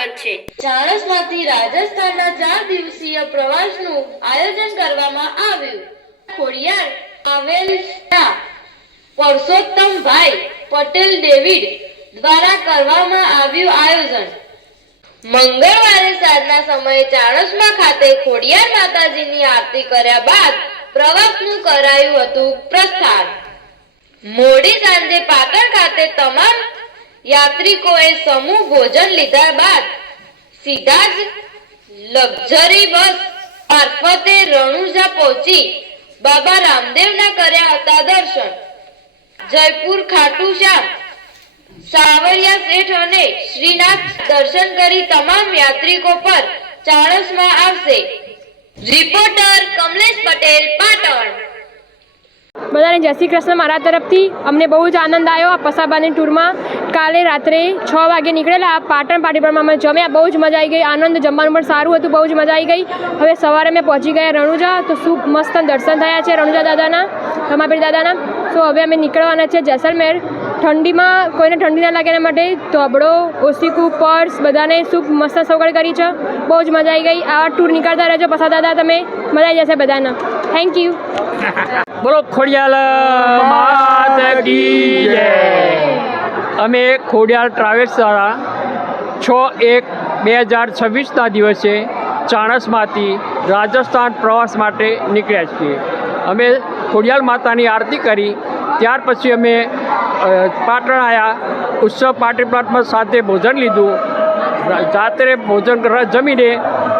સ્વાગત છે। ચાણસમાંથી રાજસ્થાનના 4 દિવસીય પ્રવાસનું આયોજન કરવામાં આવ્યું। ખોડિયાર ટ્રાવેલ્સના પરસોત્તમભાઈ પટેલ ડેવિડ દ્વારા કરવામાં આવ્યું આયોજન। મંગળવારે સાંજના સમયે ચાણસમા ખાતે ખોડિયાર માતાજીની આરતી કર્યા બાદ પ્રવાસનું કરાયું હતું પ્રસ્થાન। મોડી સાંજે પાટણ ખાતે તમામ યાત્રિકોએ સમૂહ ભોજન લીધા બાદ સીધા જ લક્ઝરી બસ મારફતે રણુજા પહોંચી બાબા રામદેવના કર્યા હતા દર્શન। જયપુર ખાટુ શ્યામ સાવરિયા શેઠ અને શ્રીનાથ દર્શન કરી તમામ યાત્રિકો પર ચાણસમાં આવશે। રિપોર્ટર કમલેશ પટેલ, પાટણ। બધાને જય શ્રી કૃષ્ણ। મારા તરફથી અમને બહુ જ આનંદ આવ્યો આ પસાબાની ટૂરમાં। કાલે રાત્રે 6 વાગે નીકળેલા પાટણ પાટીપરમાં અમે જમ્યા, બહુ જ મજા આવી ગઈ। આનંદ, જમવાનું પણ સારું હતું, બહુ જ મજા આવી ગઈ। હવે સવારે અમે પહોંચી ગયા રણુજા, તો શું મસ્ત દર્શન થયા છે રણુજા દાદાના, રમાપીર દાદાના। તો હવે અમે નીકળવાના છે જેસલમેર। ઠંડીમાં કોઈને ઠંડી ના લાગે એના માટે ધોબડો, ઓસીકું, પર્સ બધાને શું મસ્ત સગવડ કરી છે, બહુ જ મજા આવી ગઈ। આવા ટૂર નીકળતા રહેજો પસા દાદા, તમે મજા આવી જશે બધાને। Thank you. બોલો ખોડિયાલ માતા કી જય। અમે ખોડિયાલ ટ્રાવેલ્સ દ્વારા 6/1/2026ના દિવસે ચાણસમાંથી રાજસ્થાન પ્રવાસ માટે નીકળ્યા છીએ। અમે ખોડિયાલ માતાની આરતી કરી, ત્યાર પછી અમે પાટણ આવ્યા। ઉત્સવ પાર્ટી પ્લોટમાં સાથે ભોજન લીધું। રાત્રે ભોજન કરવા જમીને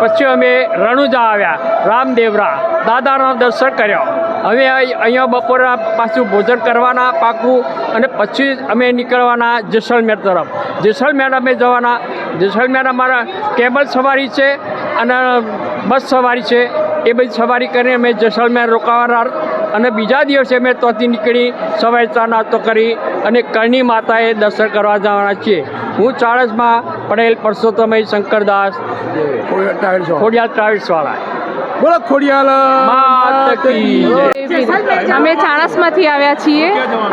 પછી અમે રણુજા આવ્યા, રામદેવરા દાદાના દર્શન કર્યા। હવે અહીંયા બપોરના પાછું ભોજન કરવાના પાકું, અને પછી અમે નીકળવાના જેસલમેર તરફ। જેસલમેર અમે જવાના। જેસલમેર અમારા કેબલ સવારી છે અને બસ સવારી છે, એ બધી સવારી કરીને અમે જેસલમેર રોકાવાના, અને બીજા દિવસે અમે ત્યાંથી નીકળી સવારે ચા નાસ્તો કરી અને કરણી માતાએ દર્શન કરવા જવાના છીએ। હું ચાણસમાં પટેલ પરસોત્તમભાઈ શંકરદાસ, ખોડિયાલ ટ્રાવેલ્સવાળા। બોલો ખોડિયાલ માતા કી જય। અમે ચાણસમાંથી આવ્યા છીએ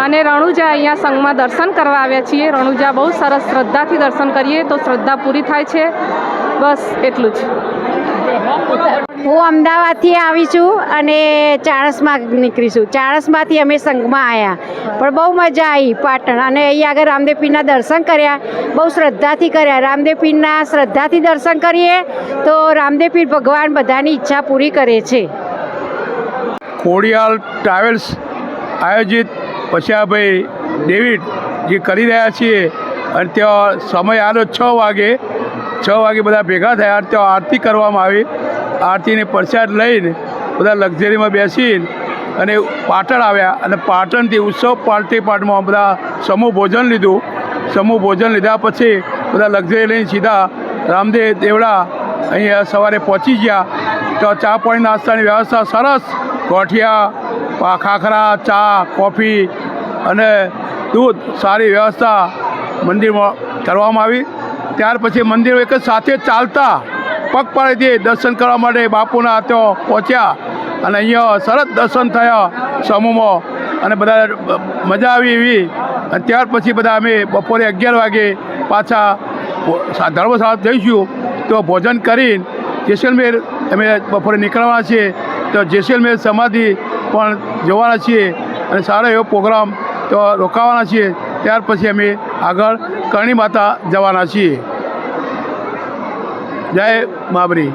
અને રણુજા અહીંયા સંઘમાં દર્શન કરવા આવ્યા છીએ। રણુજા બહુ સરસ શ્રદ્ધાથી દર્શન કરીએ તો શ્રદ્ધા પૂરી થાય છે, બસ એટલું જ। હું અમદાવાદથી આવી છું અને ચાણસમાં નીકળીશું। ચાણસમાંથી અમે સંઘમાં આવ્યા, પણ બહુ મજા આવી પાટણ, અને અહીં આગળ રામદેવ પીરના દર્શન કર્યા, બહુ શ્રદ્ધાથી કર્યા। રામદેવ પીરના શ્રદ્ધાથી દર્શન કરીએ તો રામદેવ પીર ભગવાન બધાની ઈચ્છા પૂરી કરે છે। ખોડિયાલ ટ્રાવેલ્સ આયોજિત પછાભાઈ ડેવિડ જે કરી રહ્યા છીએ, અને ત્યાં સમય આવ્યો 6 વાગે બધા ભેગા થયા। ત્યાં આરતી કરવામાં આવી। આરતીને પ્રસાદ લઈને બધા લક્ઝરીમાં બેસીને અને પાટણ આવ્યા, અને પાટણથી ઉત્સવ પાર્ટી પ્લોટમાં બધા સમૂહ ભોજન લીધું। સમૂહ ભોજન લીધા પછી બધા લક્ઝરી લઈને સીધા રામદેવ દેવડા અહીંયા સવારે પહોંચી ગયા। તો ચા પાણી નાસ્તાની વ્યવસ્થા સરસ, ગોઠિયા, ખાખરા, ચા, કોફી અને દૂધ, સારી વ્યવસ્થા મંદિરમાં કરવામાં આવી। ત્યાર પછી મંદિર એક જ સાથે ચાલતા પગપાળાથી દર્શન કરવા માટે બાપુના ત્યાં પહોંચ્યા, અને અહીંયા સરસ દર્શન થયા સમૂહમાં, અને બધા મજા આવી એવી। અને ત્યાર પછી બધા અમે બપોરે 11 વાગે પાછા ધર્મશાળા જઈશું, તો ભોજન કરીને જેસલમેર અમે બપોરે નીકળવાના છીએ। તો જેસલમેર સમાધિ પણ જવાના છીએ, અને સારો એવો પ્રોગ્રામ તો રોકાવાના છીએ। ત્યાર પછી અમે આગળ કરણી માતા જવાના છીએ। જય મહાબરી।